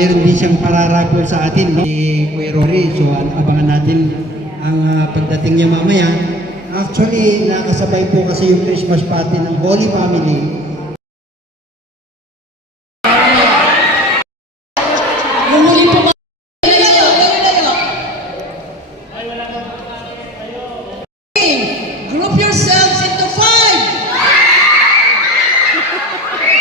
meron din siyang pararapol sa atin, no? Si Kuya Rory. So abangan natin ang pagdating niya mamaya. Actually, nakasabay po kasi yung Christmas party ng Holy Family. Group yourselves into 5. Into 3.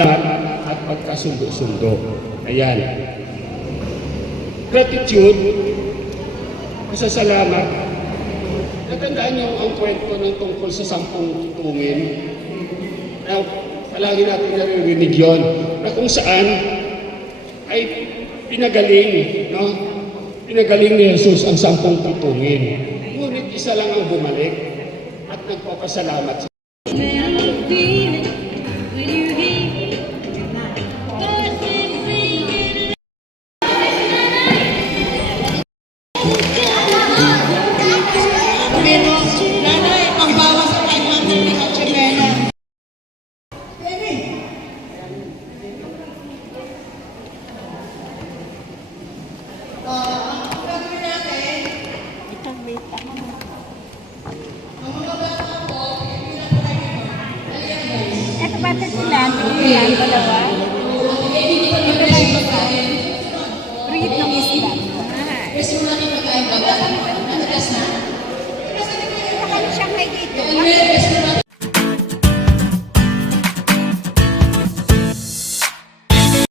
At pagkasundo-sundo. Ayan. Gratitude, pasasalamat. Natandaan niyo ang kwento ng tungkol sa 10 tungin. Na palagi natin naririnig yun, na kung saan ay pinagaling, no? Pinagaling ni Jesus ang 10 tutungin. Ngunit isa lang ang bumalik at nagpapasalamat sa Nanay, pangbawas sa 500 ni Kachimena. Ang gagawin natin, ang mga bata po, Eto bata sila, sila, dalawa.